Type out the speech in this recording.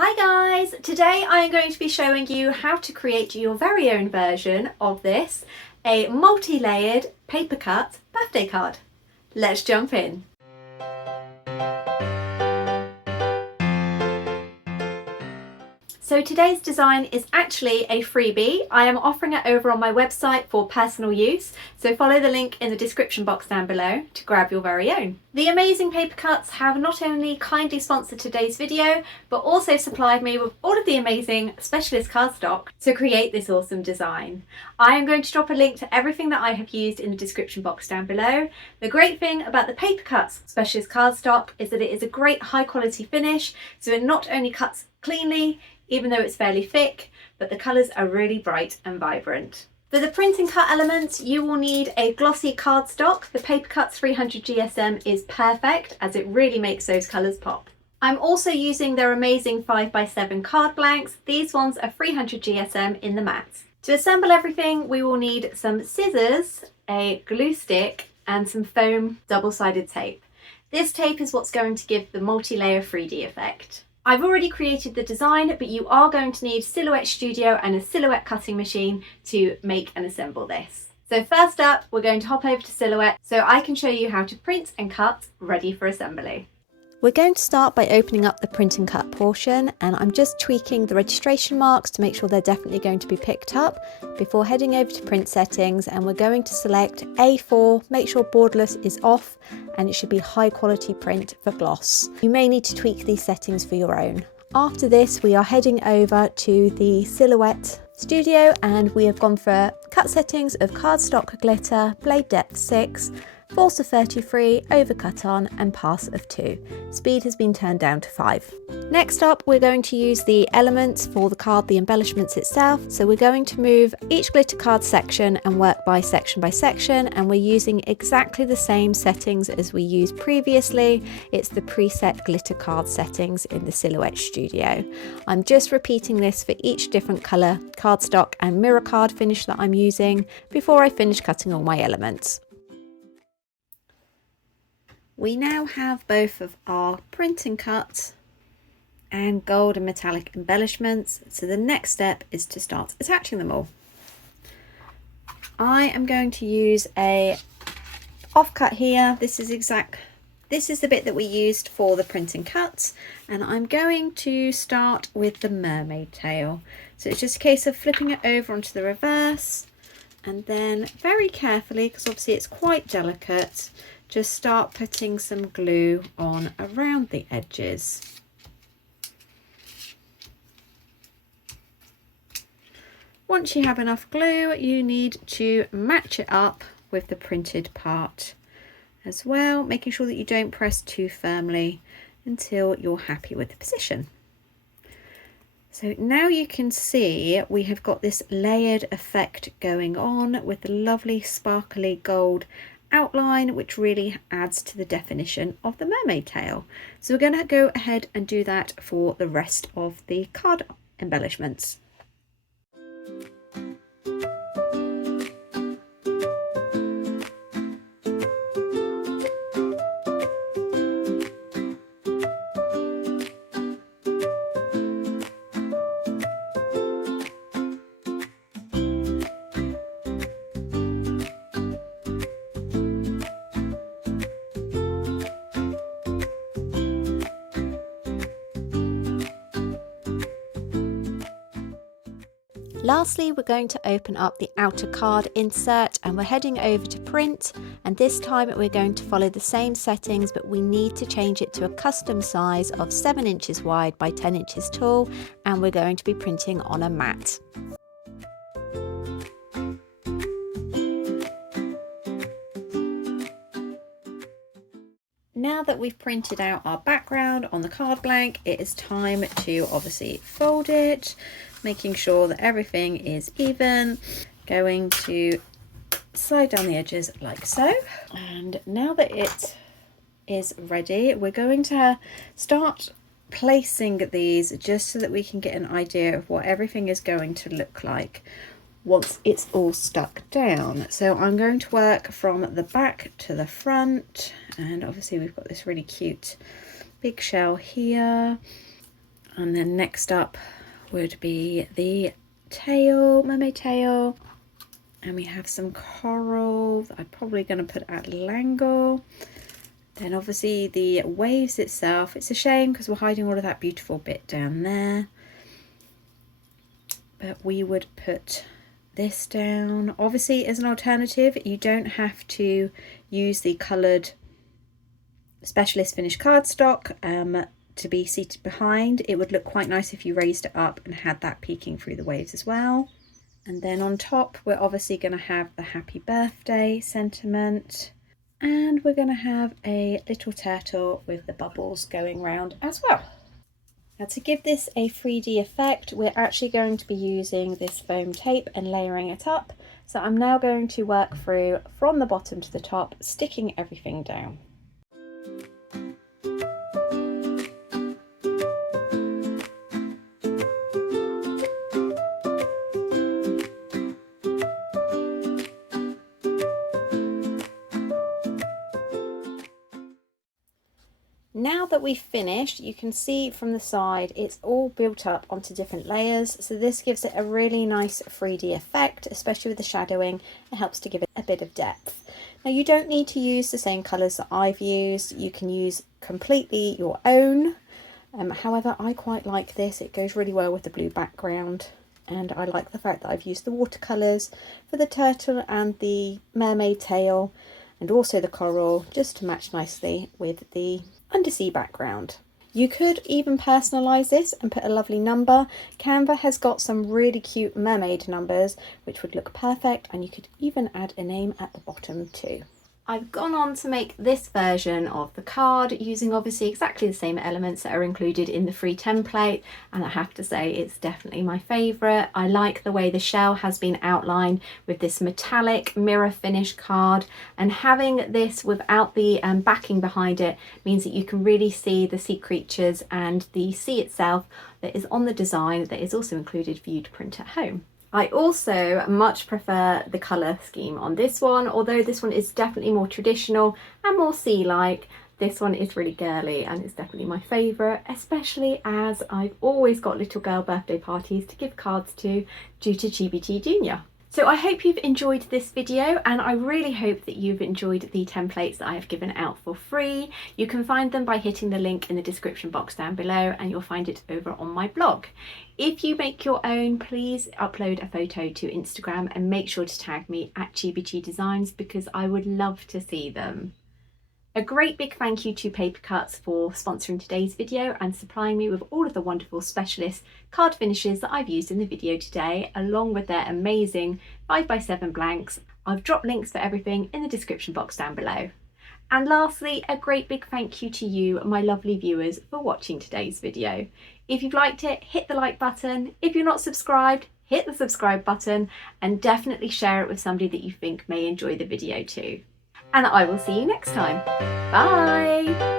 Hi guys! Today I am going to be showing you how to create your very own version of this, a multi-layered paper cut birthday card. Let's jump in. So today's design is actually a freebie. I am offering it over on my website for personal use, so follow the link in the description box down below to grab your very own. The amazing Paper Cutz have not only kindly sponsored today's video, but also supplied me with all of the amazing specialist cardstock to create this awesome design. I am going to drop a link to everything that I have used in the description box down below. The great thing about the Paper Cutz specialist cardstock is that it is a great high quality finish, so it not only cuts cleanly, even though it's fairly thick, but the colours are really bright and vibrant. For the print and cut elements, you will need a glossy cardstock. The Paper Cutz 300 GSM is perfect as it really makes those colours pop. I'm also using their amazing 5x7 card blanks. These ones are 300 GSM in the matte. To assemble everything, we will need some scissors, a glue stick, and some foam double-sided tape. This tape is what's going to give the multi-layer 3D effect. I've already created the design, but you are going to need Silhouette Studio and a silhouette cutting machine to make and assemble this. So first up, we're going to hop over to Silhouette so I can show you how to print and cut ready for assembly. We're going to start by opening up the print and cut portion, and I'm just tweaking the registration marks to make sure they're definitely going to be picked up before heading over to print settings, and we're going to select A4, make sure borderless is off, and it should be high quality print for gloss. You may need to tweak these settings for your own. After this, we are heading over to the Silhouette Studio, and we have gone for cut settings of cardstock glitter, blade depth 6, force of 33, overcut on, and pass of 2. Speed has been turned down to 5. Next up, we're going to use the elements for the card, the embellishments itself. So we're going to move each glitter card section and work by section, and we're using exactly the same settings as we used previously. It's the preset glitter card settings in the Silhouette Studio. I'm just repeating this for each different colour cardstock and mirror card finish that I'm using before I finish cutting all my elements. We now have both of our print and cut and gold and metallic embellishments, so the next step is to start attaching them all. I am going to use a offcut here. This is the bit that we used for the print and cut, and I'm going to start with the mermaid tail. So it's just a case of flipping it over onto the reverse, and then very carefully, because obviously it's quite delicate, just start putting some glue on around the edges. Once you have enough glue, you need to match it up with the printed part as well, making sure that you don't press too firmly until you're happy with the position. So now you can see we have got this layered effect going on with the lovely sparkly gold outline, which really adds to the definition of the mermaid tail. So we're going to go ahead and do that for the rest of the card embellishments. Lastly, we're going to open up the outer card insert, and we're heading over to print, and this time we're going to follow the same settings, but we need to change it to a custom size of 7 inches wide by 10 inches tall, and we're going to be printing on a mat. Now that we've printed out our background on the card blank, it is time to obviously fold it, making sure that everything is even. Going to slide down the edges like so. And now that it is ready, we're going to start placing these just so that we can get an idea of what everything is going to look like once it's all stuck down. So I'm going to work from the back to the front, and obviously we've got this really cute big shell here. And then next up would be the tail, mermaid tail. And we have some coral that I'm probably going to put at an angle. Then obviously the waves itself, it's a shame because we're hiding all of that beautiful bit down there. But we would put this down. Obviously as an alternative, you don't have to use the coloured specialist finish cardstock to be seated behind. It would look quite nice if you raised it up and had that peeking through the waves as well. And then on top, we're obviously going to have the happy birthday sentiment. And we're going to have a little turtle with the bubbles going round as well. Now to give this a 3D effect, we're actually going to be using this foam tape and layering it up. So I'm now going to work through from the bottom to the top, sticking everything down. Now that we've finished, you can see from the side it's all built up onto different layers, so this gives it a really nice 3D effect, especially with the shadowing. It helps to give it a bit of depth. Now you don't need to use the same colours that I've used, you can use completely your own. However, I quite like this, it goes really well with the blue background, and I like the fact that I've used the watercolours for the turtle and the mermaid tail, and also the coral, just to match nicely with the undersea background. You could even personalise this and put a lovely number. Canva has got some really cute mermaid numbers which would look perfect, and you could even add a name at the bottom too. I've gone on to make this version of the card using obviously exactly the same elements that are included in the free template, and I have to say it's definitely my favourite. I like the way the shell has been outlined with this metallic mirror finish card, and having this without the backing behind it means that you can really see the sea creatures and the sea itself that is on the design that is also included for you to print at home. I also much prefer the colour scheme on this one, although this one is definitely more traditional and more sea-like. This one is really girly and it's definitely my favourite, especially as I've always got little girl birthday parties to give cards to due to GBT Junior. So I hope you've enjoyed this video, and I really hope that you've enjoyed the templates that I have given out for free. You can find them by hitting the link in the description box down below, and you'll find it over on my blog. If you make your own, please upload a photo to Instagram and make sure to tag me at GBT Designs because I would love to see them. A great big thank you to Paper Cutz for sponsoring today's video and supplying me with all of the wonderful specialist card finishes that I've used in the video today, along with their amazing 5x7 blanks. I've dropped links for everything in the description box down below. And lastly, a great big thank you to you, my lovely viewers, for watching today's video. If you've liked it, hit the like button. If you're not subscribed, hit the subscribe button, and definitely share it with somebody that you think may enjoy the video too. And I will see you next time. Bye!